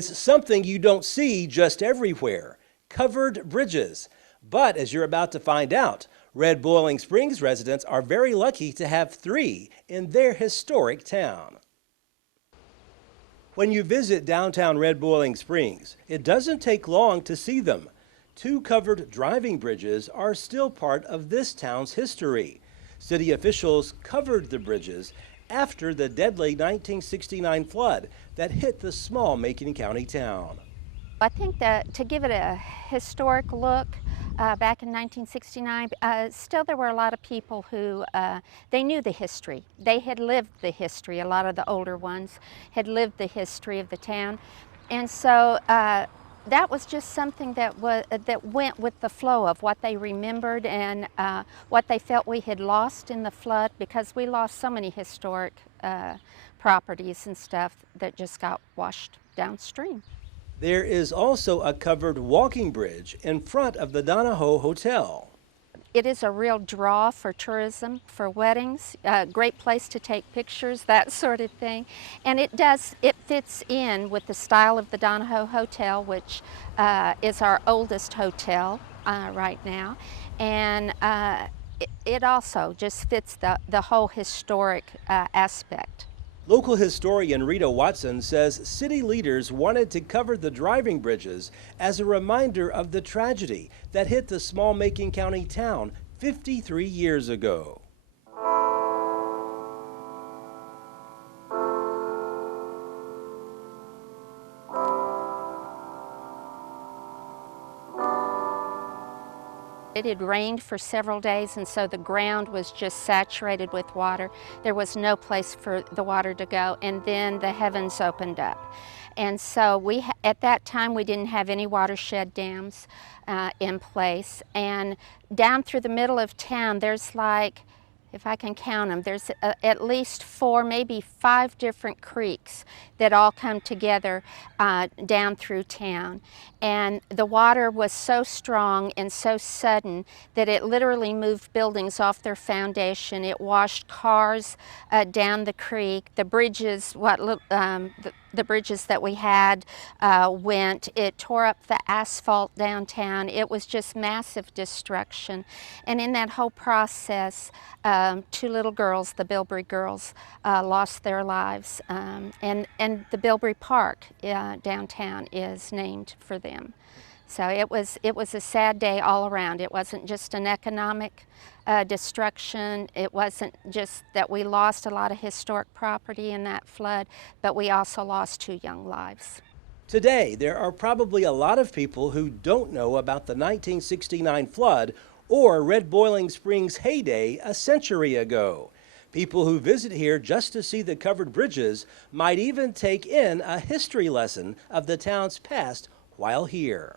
It's something you don't see just everywhere, covered bridges. But as you're about to find out, Red Boiling Springs residents are very lucky to have 3 in their historic town. When you visit downtown Red Boiling Springs, it doesn't take long to see them. 2 covered driving bridges are still part of this town's history. City officials covered the bridges after the deadly 1969 flood that hit the small Macon County town. I think that to give it a historic look, back in 1969, still there were a lot of people who, they knew the history. They had lived the history. A lot of the older ones had lived the history of the town. And so that was just something that went with the flow of what they remembered and what they felt we had lost in the flood, because we lost so many historic properties and stuff that just got washed downstream. There is also a covered walking bridge in front of the Donahoe Hotel. It is a real draw for tourism, for weddings, a great place to take pictures, that sort of thing. And it fits in with the style of the Donahoe Hotel, which is our oldest hotel right now. And it also just fits the whole historic aspect. Local historian Rita Watson says city leaders wanted to cover the driving bridges as a reminder of the tragedy that hit the small Macon County town 53 years ago. It had rained for several days, and so the ground was just saturated with water. There was no place for the water to go, and then the heavens opened up. And so at that time, we didn't have any watershed dams in place. And down through the middle of town, there's like, if I can count them, there's at least 4, maybe 5 different creeks that all come together down through town. And the water was so strong and so sudden that it literally moved buildings off their foundation. It washed cars down the creek. The bridges, the bridges that we had went. It tore up the asphalt downtown. It was just massive destruction. And in that whole process, 2 little girls, the Bilbrey girls, lost their lives. And the Bilbrey Park downtown is named for them. So it was a sad day all around. It wasn't just an economic destruction. It wasn't just that we lost a lot of historic property in that flood, but we also lost 2 young lives. Today, there are probably a lot of people who don't know about the 1969 flood or Red Boiling Springs' heyday a century ago. People who visit here just to see the covered bridges might even take in a history lesson of the town's past while here.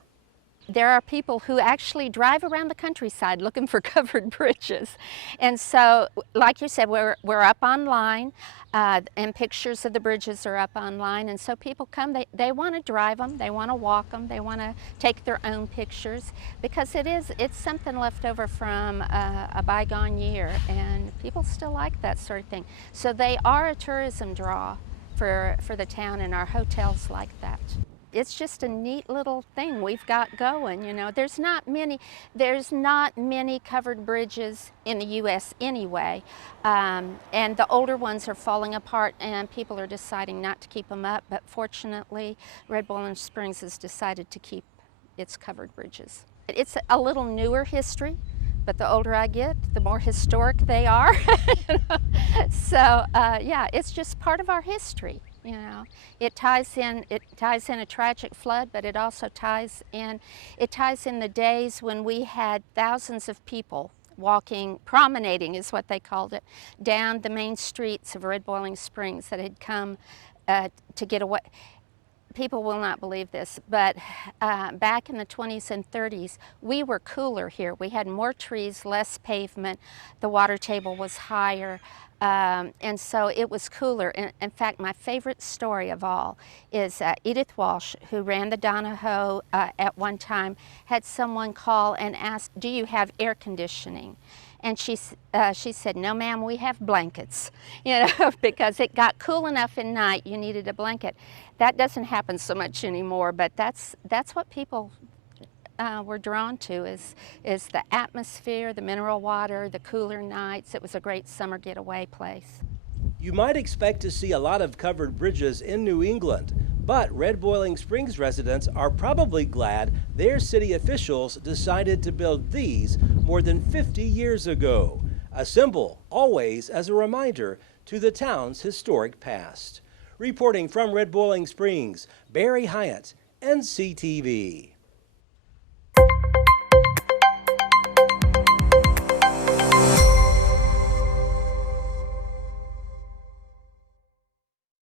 There are people who actually drive around the countryside looking for covered bridges. And so, like you said, we're up online, and pictures of the bridges are up online. And so people come, they want to drive them, they want to walk them, they want to take their own pictures, because it's something left over from a bygone year, and people still like that sort of thing. So they are a tourism draw for the town, and our hotels like that. It's just a neat little thing we've got going, you know. There's not many covered bridges in the U.S. anyway, and the older ones are falling apart, and people are deciding not to keep them up. But fortunately, Red Boiling Springs has decided to keep its covered bridges. It's a little newer history, but the older I get, the more historic they are. So yeah, it's just part of our history. You know, it ties in a tragic flood, but it also ties in the days when we had thousands of people walking, promenading is what they called it, down the main streets of Red Boiling Springs that had come to get away. People will not believe this, but back in the 20s and 30s, we were cooler here. We had more trees, less pavement, the water table was higher. And so it was cooler. In fact, my favorite story of all is Edith Walsh, who ran the Donahoe at one time, had someone call and ask, "Do you have air conditioning?" And she said, "No, ma'am, we have blankets," you know, because it got cool enough at night you needed a blanket. That doesn't happen so much anymore, but that's what people were drawn to is the atmosphere, the mineral water, the cooler nights. It was a great summer getaway place. You might expect to see a lot of covered bridges in New England, but Red Boiling Springs residents are probably glad their city officials decided to build these more than 50 years ago, a symbol always as a reminder to the town's historic past. Reporting from Red Boiling Springs, Barry Hiett, NCTV.